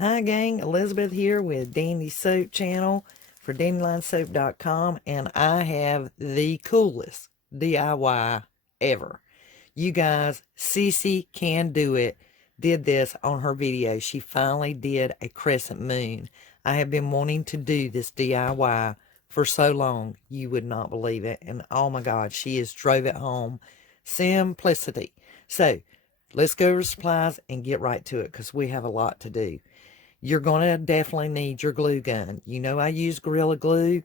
Hi gang, Elizabeth here with Dandysoap Channel for DandylineSoap.com, and I have the coolest DIY ever. You guys, Sissy Can Do It did this on her video. She finally did a crescent moon. I have been wanting to do this DIY for so long, you would not believe it. And oh my God, she has drove it home. Simplicity. So, let's go over supplies and get right to it because we have a lot to do. You're going to definitely need your glue gun. You know I use Gorilla Glue,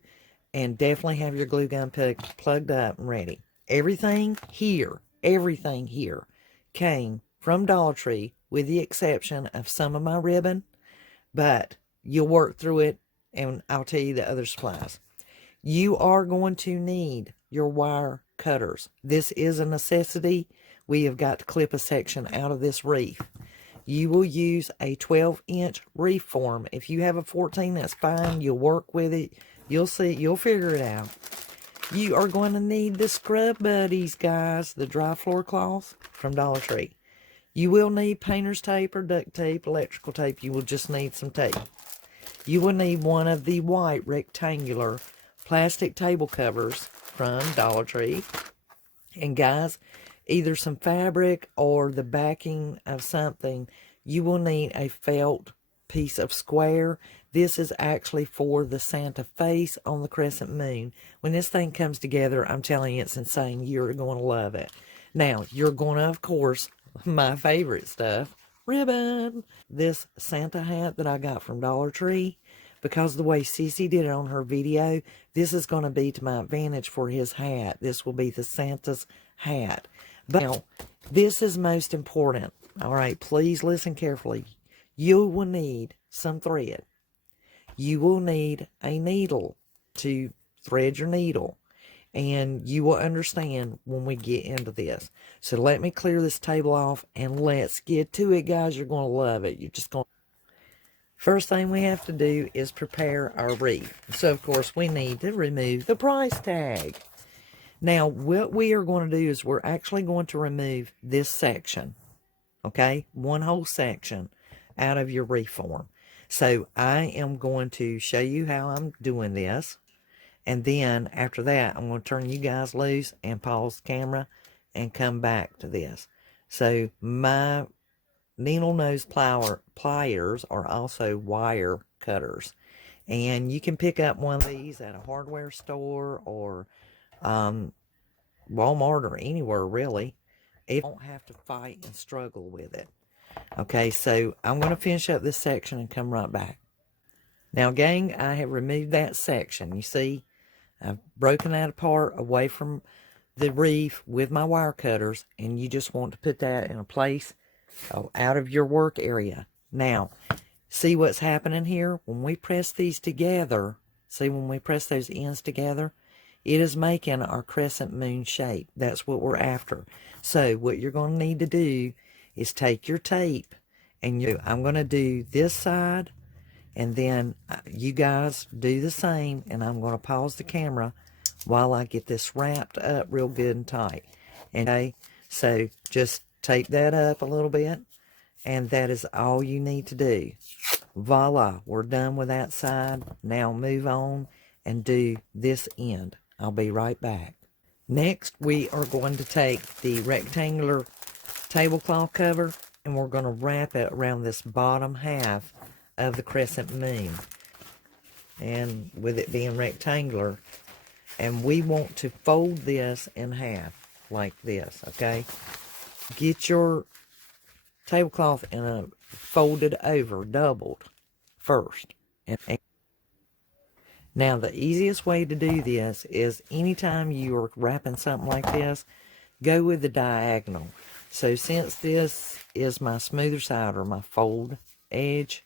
and definitely have your glue gun plugged up and ready. Everything here came from Dollar Tree with the exception of some of my ribbon, but you'll work through it and I'll tell you the other supplies. You are going to need your wire cutters. This is a necessity. We have got to clip a section out of this wreath. You will use a 12-inch wreath form. If you have a 14, that's fine. You'll work with it. You'll see. You'll figure it out. You are going to need the scrub buddies, guys. The dry floor cloth from Dollar Tree. You will need painter's tape or duct tape, electrical tape. You will just need some tape. You will need one of the white rectangular plastic table covers from Dollar Tree. And guys, either some fabric or the backing of something, you will need a felt piece of square. This is actually for the Santa face on the crescent moon. When this thing comes together, I'm telling you, it's insane. You're going to love it. Now, you're going to, of course, my favorite stuff, ribbon. This Santa hat that I got from Dollar Tree, because of the way Sissy did it on her video, this is going to be to my advantage for his hat. This will be the Santa's hat. But now, this is most important. All right, please listen carefully. You will need some thread. You will need a needle to thread your needle. And you will understand when we get into this. So let me clear this table off and let's get to it, guys. You're going to love it. You're just going to... First thing we have to do is prepare our wreath. So, of course, we need to remove the price tag. Now, what we are going to do is we're actually going to remove this section, okay? One whole section out of your wreath form. So, I am going to show you how I'm doing this. And then, after that, I'm going to turn you guys loose and pause the camera and come back to this. So, my needle nose pliers are also wire cutters. And you can pick up one of these at a hardware store or Walmart or anywhere really. You don't have to fight and struggle with it. Okay, so I'm going to finish up this section and come right back. Now, gang, I have removed that section. You see, I've broken that apart away from the wreath with my wire cutters, and you just want to put that in a place out of your work area. Now, see what's happening here? When we press these together, see when we press those ends together, it is making our crescent moon shape. That's what we're after. So what you're going to need to do is take your tape, and I'm going to do this side, and then you guys do the same, and I'm going to pause the camera while I get this wrapped up real good and tight. Okay, so just tape that up a little bit, and that is all you need to do. Voila, we're done with that side. Now move on and do this end. I'll be right back. Next, we are going to take the rectangular tablecloth cover, and we're going to wrap it around this bottom half of the crescent moon. And with it being rectangular, and we want to fold this in half like this, okay? Get your tablecloth in a folded over, doubled first. Now, the easiest way to do this is anytime you are wrapping something like this, go with the diagonal. So since this is my smoother side or my fold edge,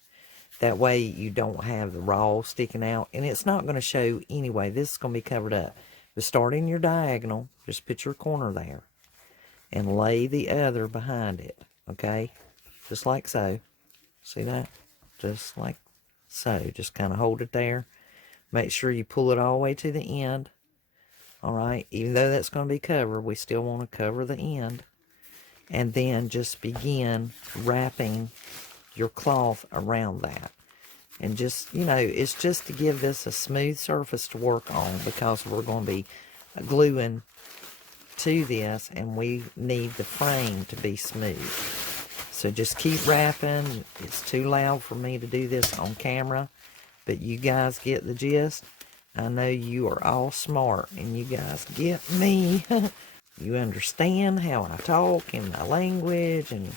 that way you don't have the raw sticking out. And it's not going to show anyway. This is going to be covered up. But starting your diagonal, just put your corner there. And lay the other behind it. Okay? Just like so. See that? Just like so. Just kind of hold it there. Make sure you pull it all the way to the end. Alright? Even though that's going to be covered, we still want to cover the end. And then just begin wrapping your cloth around that. And just, you know, it's just to give this a smooth surface to work on, because we're going to be gluing to this, and we need the frame to be smooth. So just keep wrapping. It's too loud for me to do this on camera, but you guys get the gist. I know you are all smart, and you guys get me. You understand how I talk and my language and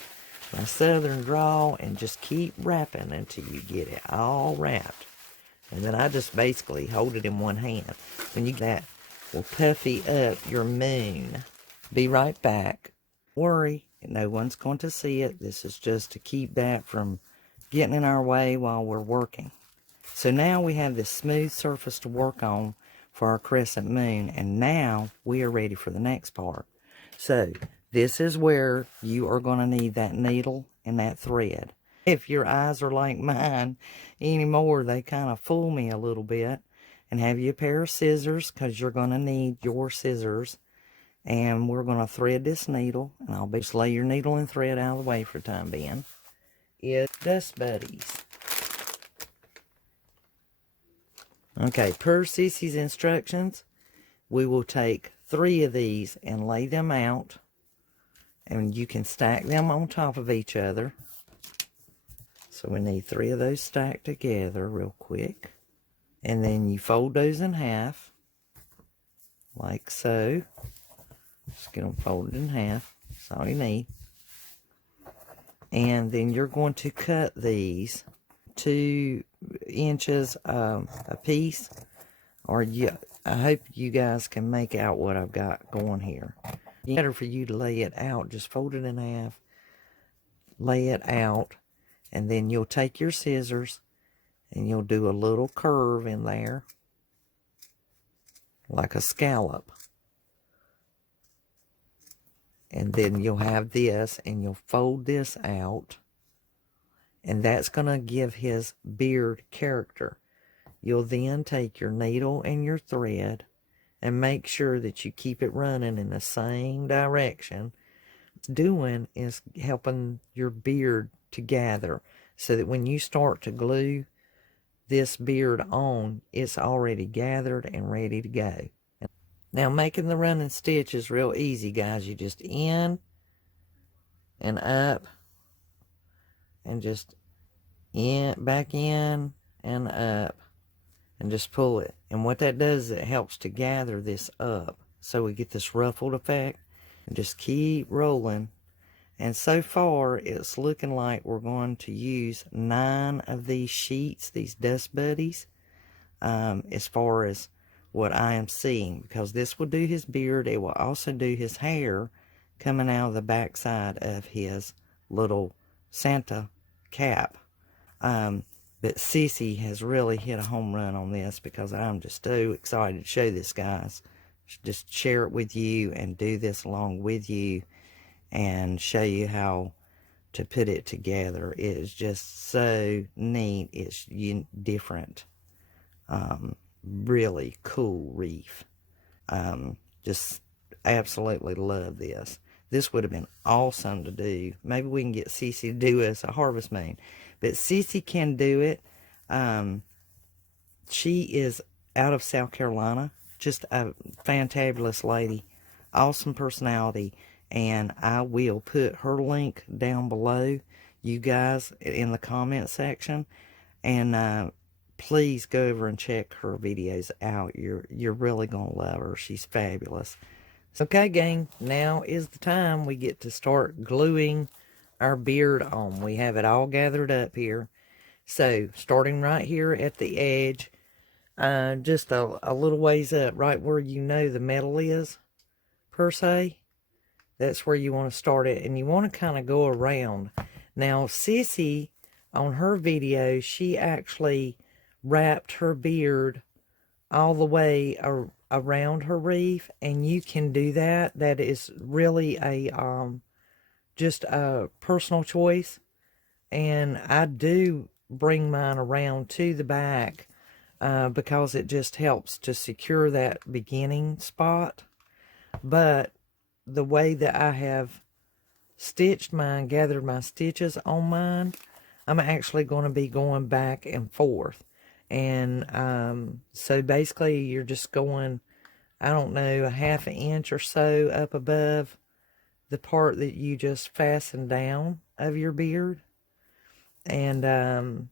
my southern drawl, and just keep wrapping until you get it all wrapped. And then I just basically hold it in one hand. When you get that, will puffy up your moon. Be right back. Don't worry, no one's going to see it. This is just to keep that from getting in our way while we're working. So now we have this smooth surface to work on for our crescent moon, and now we are ready for the next part. So this is where you are going to need that needle and that thread. If your eyes are like mine anymore, they kind of fool me a little bit. And have you a pair of scissors, because you're going to need your scissors. And we're going to thread this needle, and I'll just lay your needle and thread out of the way for the time being. It's Dust Buddies. Okay, per Sissy's instructions, we will take 3 of these and lay them out, and you can stack them on top of each other. So we need 3 of those stacked together real quick. And then you fold those in half, like so. Just get them folded in half. That's all you need. And then you're going to cut these 2 inches a piece. Or I hope you guys can make out what I've got going here. It's better for you to lay it out. Just fold it in half. Lay it out. And then you'll take your scissors and you'll do a little curve in there, like a scallop. And then you'll have this, and you'll fold this out, and that's going to give his beard character. You'll then take your needle and your thread and make sure that you keep it running in the same direction. What it's doing is helping your beard to gather, so that when you start to glue this beard on, it's already gathered and ready to go. Now, making the running stitch is real easy, guys. You just in and up, and just in, back in and up, and just pull it. And what that does is it helps to gather this up, so we get this ruffled effect. And just keep rolling. And so far, it's looking like we're going to use 9 of these sheets, these Dust Buddies, as far as what I am seeing, because this will do his beard. It will also do his hair coming out of the backside of his little Santa cap. But Sissy has really hit a home run on this, because I'm just so excited to show this, guys. Just share it with you and do this along with you and show you how to put it together. It is just so neat. It's different. Really cool wreath. Just absolutely love this. This would have been awesome to do. Maybe we can get Sissy to do us a harvest moon. But Sissy Can Do It. She is out of South Carolina. Just a fantabulous lady. Awesome personality. And I will put her link down below, you guys, in the comment section. And please go over and check her videos out. You're really going to love her. She's fabulous. Okay, gang, now is the time we get to start gluing our beard on. We have it all gathered up here. So, starting right here at the edge, just a little ways up, right where you know the metal is, per se. That's where you want to start it, and you want to kind of go around. Now, Sissy, on her video, she actually wrapped her beard all the way around her wreath, and you can do that. That is really a just a personal choice, and I do bring mine around to the back because it just helps to secure that beginning spot. But the way that I have stitched mine, gathered my stitches on mine, I'm actually going to be going back and forth. And so basically you're just going, I don't know, a half an inch or so up above the part that you just fastened down of your beard. And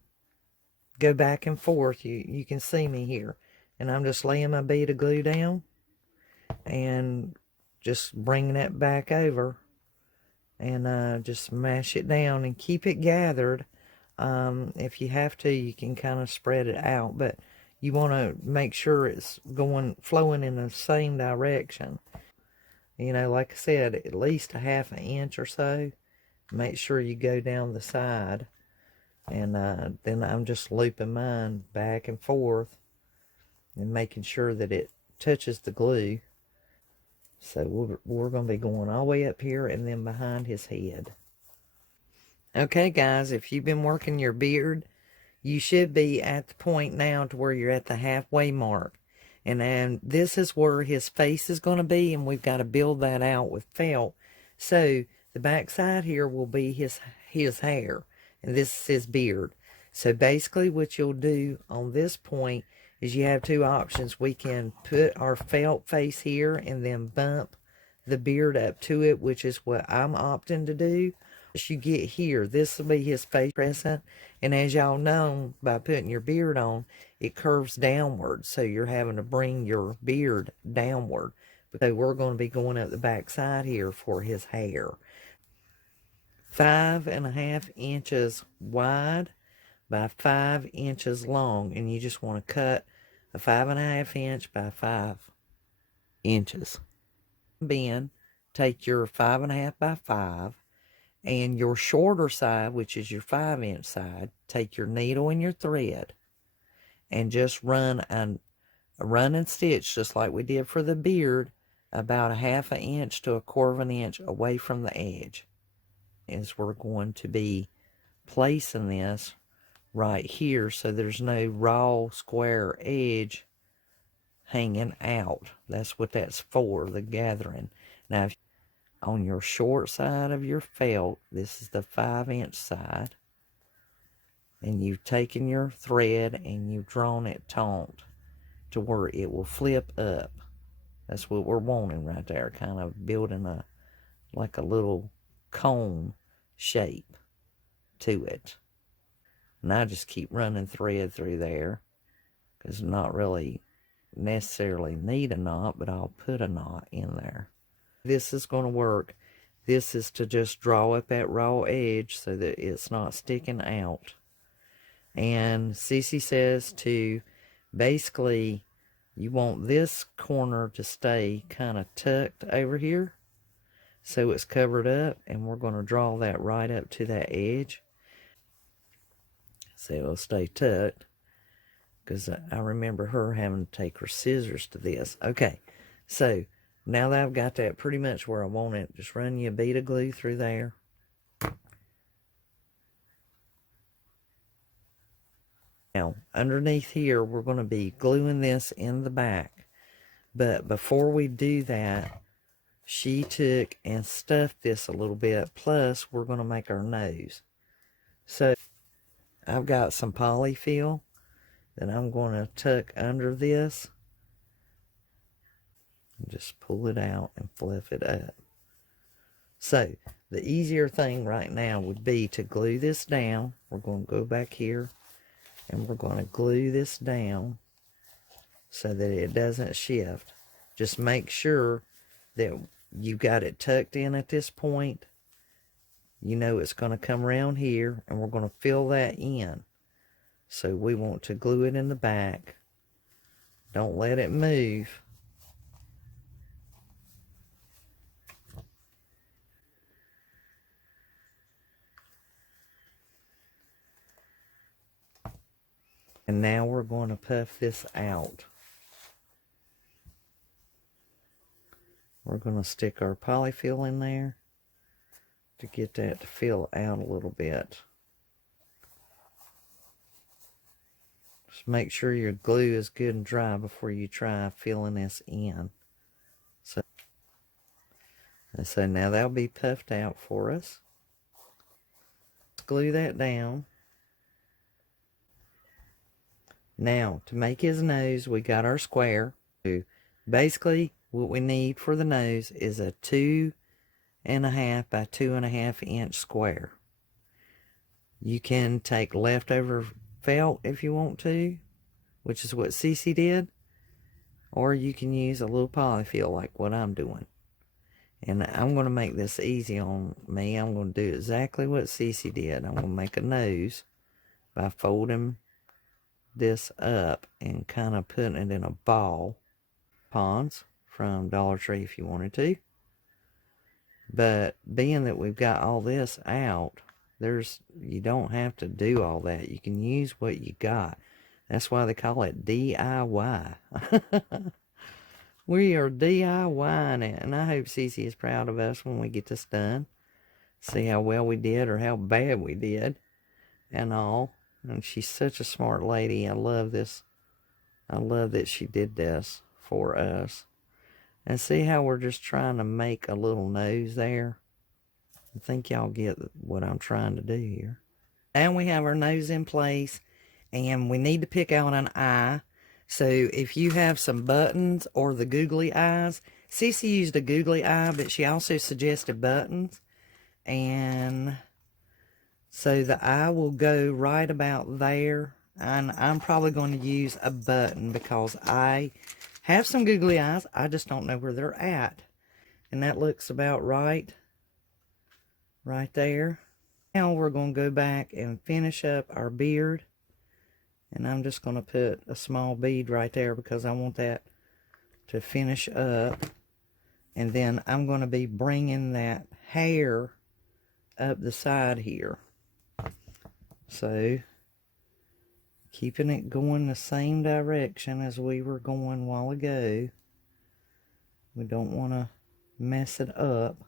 go back and forth. You can see me here. And I'm just laying my bead of glue down and just bringing it back over. And just mash it down and keep it gathered. If you have to, you can kind of spread it out, but you want to make sure it's flowing in the same direction. You know, like I said, at least a half an inch or so. Make sure you go down the side. And then I'm just looping mine back and forth and making sure that it touches the glue. So we're going to be going all the way up here and then behind his head. Okay, guys, if you've been working your beard, you should be at the point now to where you're at the halfway mark. And then this is where his face is going to be, and we've got to build that out with felt. So the back side here will be his hair, and this is his beard. So basically what you'll do on this point is you have two options. We can put our felt face here and then bump the beard up to it, which is what I'm opting to do. As you get here, this will be his face crescent, and as y'all know, by putting your beard on, it curves downward, so you're having to bring your beard downward. So we're going to be going up the back side here for his hair. 5.5 inches wide by 5 inches long, and you just want to cut a 5.5 inch by 5 inches. Bend, take your 5.5 by 5, and your shorter side, which is your 5-inch side, take your needle and your thread and just run and stitch just like we did for the beard, about a 1/2 inch to 1/4 inch away from the edge. As we're going to be placing this right here, so there's no raw square edge hanging out. That's what that's for, the gathering. Now, if on your short side of your felt, this is the 5-inch side, and you've taken your thread and you've drawn it taut to where it will flip up. That's what we're wanting right there, kind of building like a little cone shape to it. And I just keep running thread through there, because not really necessarily need a knot, but I'll put a knot in there. This is going to work. This is to just draw up that raw edge so that it's not sticking out. And Sissy says to basically, you want this corner to stay kind of tucked over here so it's covered up, and we're going to draw that right up to that edge so it'll stay tucked, because I remember her having to take her scissors to this. Okay, so now that I've got that pretty much where I want it, just run you a bead of glue through there. Now, underneath here, we're going to be gluing this in the back. But before we do that, she took and stuffed this a little bit. Plus, we're going to make our nose. So, I've got some polyfill that I'm going to tuck under this. Just pull it out and fluff it up. So, the easier thing right now would be to glue this down. We're going to go back here and we're going to glue this down so that it doesn't shift. Just make sure that you got it tucked in at this point. You know it's going to come around here, and we're going to fill that in. So we want to glue it in the back. Don't let it move. And now we're going to puff this out. We're going to stick our polyfill in there to get that to fill out a little bit. Just make sure your glue is good and dry before you try filling this in. So now that'll be puffed out for us. Glue that down. Now, to make his nose, we got our square. Basically, what we need for the nose is a 2.5 by 2.5 inch square. You can take leftover felt if you want to, which is what Sissy did, or you can use a little polyfill like what I'm doing. And I'm going to make this easy on me. I'm going to do exactly what Sissy did. I'm going to make a nose by folding this up and kind of putting it in a ball. Ponds from Dollar Tree if you wanted to. But being that we've got all this out, you don't have to do all that. You can use what you got. That's why they call it DIY. We are DIYing it, and I hope Sissy is proud of us when we get this done. See how well we did or how bad we did and all. And she's such a smart lady. I love this. I love that she did this for us. And see how we're just trying to make a little nose there? I think y'all get what I'm trying to do here. And we have our nose in place, and we need to pick out an eye. So if you have some buttons or the googly eyes, Sissy used a googly eye, but she also suggested buttons. And so the eye will go right about there. And I'm probably going to use a button because I have some googly eyes. I just don't know where they're at. And that looks about right there. Now we're going to go back and finish up our beard. And I'm just going to put a small bead right there because I want that to finish up. And then I'm going to be bringing that hair up the side here. So, keeping it going the same direction as we were going a while ago. We don't want to mess it up.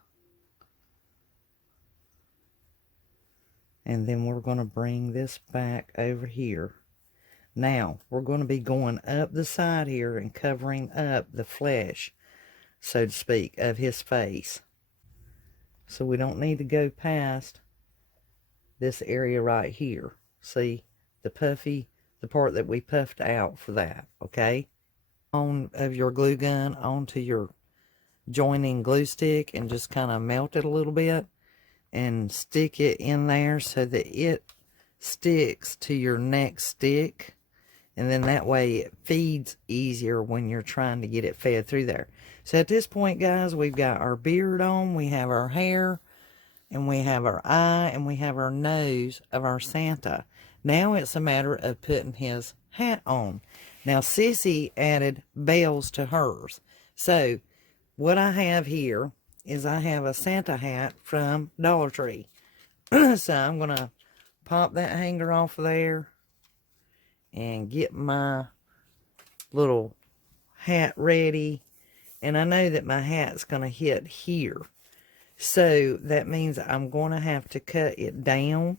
And then we're going to bring this back over here. Now, we're going to be going up the side here and covering up the flesh, so to speak, of his face. So we don't need to go past this area right here. See, the part that we puffed out for that, okay? On of your glue gun onto your joining glue stick and just kind of melt it a little bit and stick it in there so that it sticks to your next stick. And then that way it feeds easier when you're trying to get it fed through there. So at this point, guys, we've got our beard on, we have our hair, and we have our eye, and we have our nose of our Santa. Now it's a matter of putting his hat on. Now Sissy added bells to hers. So what I have here is I have a Santa hat from Dollar Tree. So I'm going to pop that hanger off of there and get my little hat ready. And I know that my hat's going to hit here. So that means I'm going to have to cut it down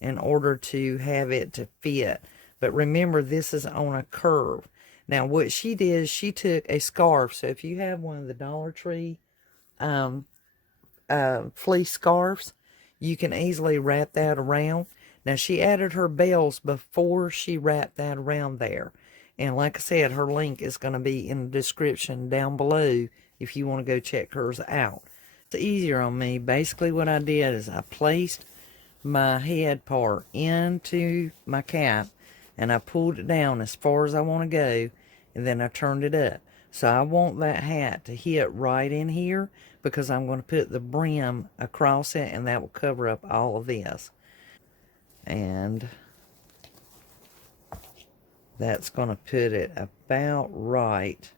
in order to have it to fit. But remember, this is on a curve. Now what she did, she took a scarf. So if you have one of the Dollar Tree fleece scarves, you can easily wrap that around. Now, she added her bells before she wrapped that around there. And like I said, her link is going to be in the description down below if you want to go check hers out. It's easier on me. Basically, what I did is I placed my head part into my cap, and I pulled it down as far as I want to go, and then I turned it up. So I want that hat to hit right in here because I'm going to put the brim across it, and that will cover up all of this. And that's going to put it about right.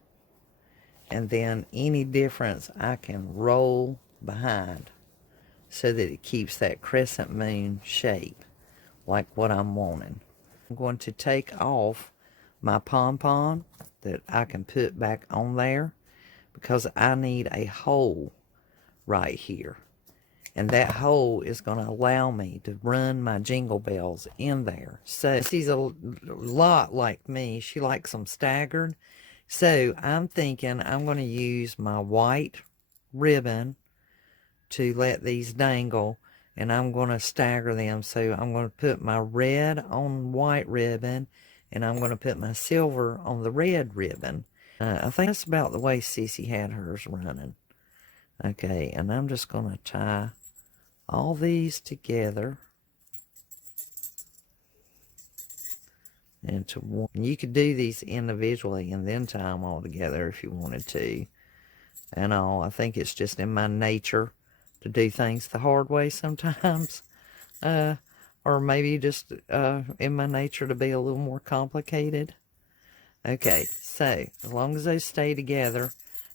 And then any difference I can roll behind so that it keeps that crescent moon shape like what I'm wanting. I'm going to take off my pom-pom that I can put back on there because I need a hole right here. And that hole is going to allow me to run my jingle bells in there. So she's a lot like me. She likes them staggered. So I'm thinking I'm going to use my white ribbon to let these dangle. And I'm going to stagger them. So I'm going to put my red on white ribbon and I'm going to put my silver on the red ribbon. I think that's about the way Sissy had hers running. Okay, and I'm just going to tie all these together into one. You could do these individually and then tie them all together if you wanted to. And all, I think it's just in my nature to do things the hard way sometimes. Or maybe just in my nature to be a little more complicated. Okay, so as long as those stay together,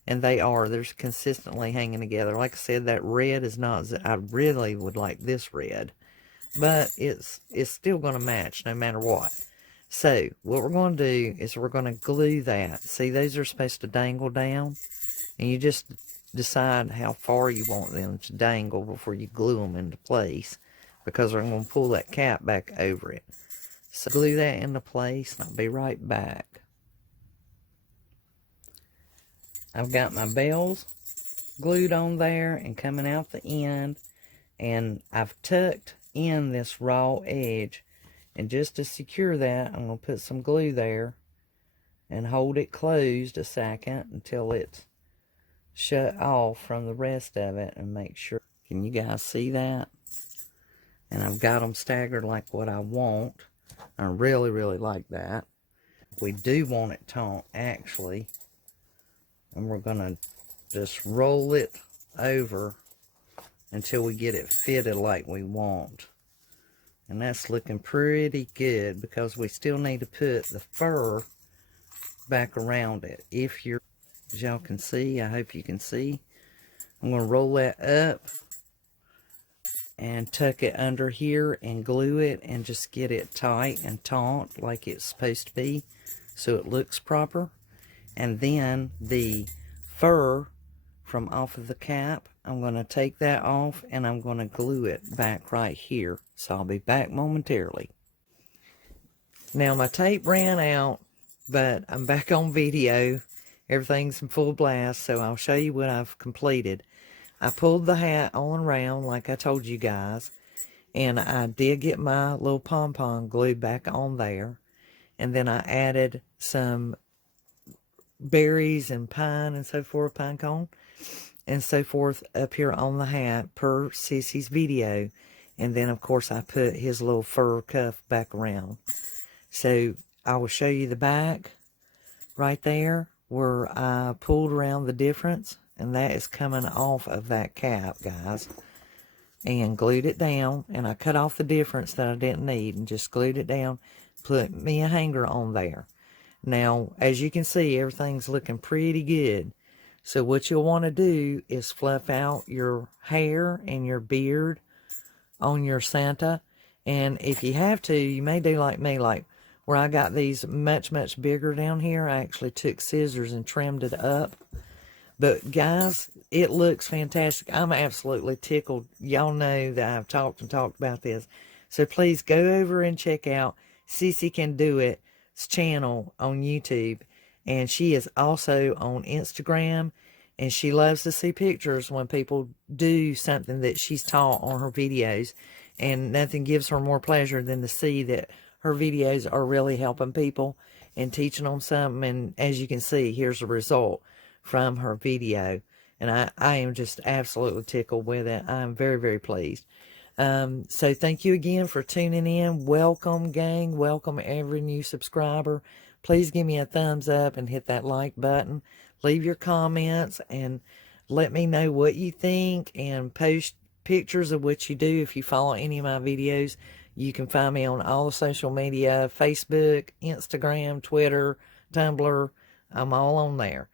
and they're consistently hanging together. Like I said, that red is not, I really would like this red, but it's still going to match no matter what. So what we're going to do is we're going to glue that. See, those are supposed to dangle down, and you just decide how far you want them to dangle before you glue them into place, because I'm going to pull that cap back over it. So glue that into place, and I'll be right back. I've got my bells glued on there and coming out the end, and I've tucked in this raw edge, and just to secure that, I'm going to put some glue there and hold it closed a second until it's shut off from the rest of it, and make sure. Can you guys see that? And I've got them staggered like what I want. I really, really like that. We do want it taut, actually. And we're going to just roll it over until we get it fitted like we want. And that's looking pretty good, because we still need to put the fur back around it. As y'all can see, I hope you can see, I'm going to roll that up and tuck it under here and glue it and just get it tight and taut like it's supposed to be, so it looks proper. And then the fur from off of the cap, I'm going to take that off and I'm going to glue it back right here. So I'll be back momentarily. Now my tape ran out, but I'm back on video. Everything's in full blast, so I'll show you what I've completed. I pulled the hat on around like I told you guys, and I did get my little pom-pom glued back on there. And then I added some berries and pine and so forth, pine cone and so forth up here on the hat per Sissy's video. And then of course I put his little fur cuff back around. So I will show you the back right there where I pulled around the difference, and that is coming off of that cap, guys, and glued it down. And I cut off the difference that I didn't need and just glued it down, put me a hanger on there. Now, as you can see, everything's looking pretty good. So what you'll want to do is fluff out your hair and your beard on your Santa. And if you have to, you may do like me, like where I got these much, much bigger down here. I actually took scissors and trimmed it up. But guys, it looks fantastic. I'm absolutely tickled. Y'all know that I've talked about this. So please go over and check out Sissy Can Do It channel on YouTube, and she is also on Instagram, and she loves to see pictures when people do something that she's taught on her videos, and nothing gives her more pleasure than to see that her videos are really helping people and teaching them something. And as you can see, here's the result from her video, and I am just absolutely tickled with it. I'm very, very pleased. So thank you again for tuning in. Welcome, gang. Welcome every new subscriber. Please give me a thumbs up and hit that like button. Leave your comments and let me know what you think, and post pictures of what you do. If you follow any of my videos, you can find me on all the social media, Facebook, Instagram, Twitter, Tumblr. I'm all on there.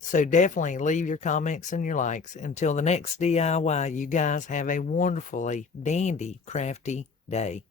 So definitely leave your comments and your likes. Until the next DIY, you guys have a wonderfully dandy, crafty day.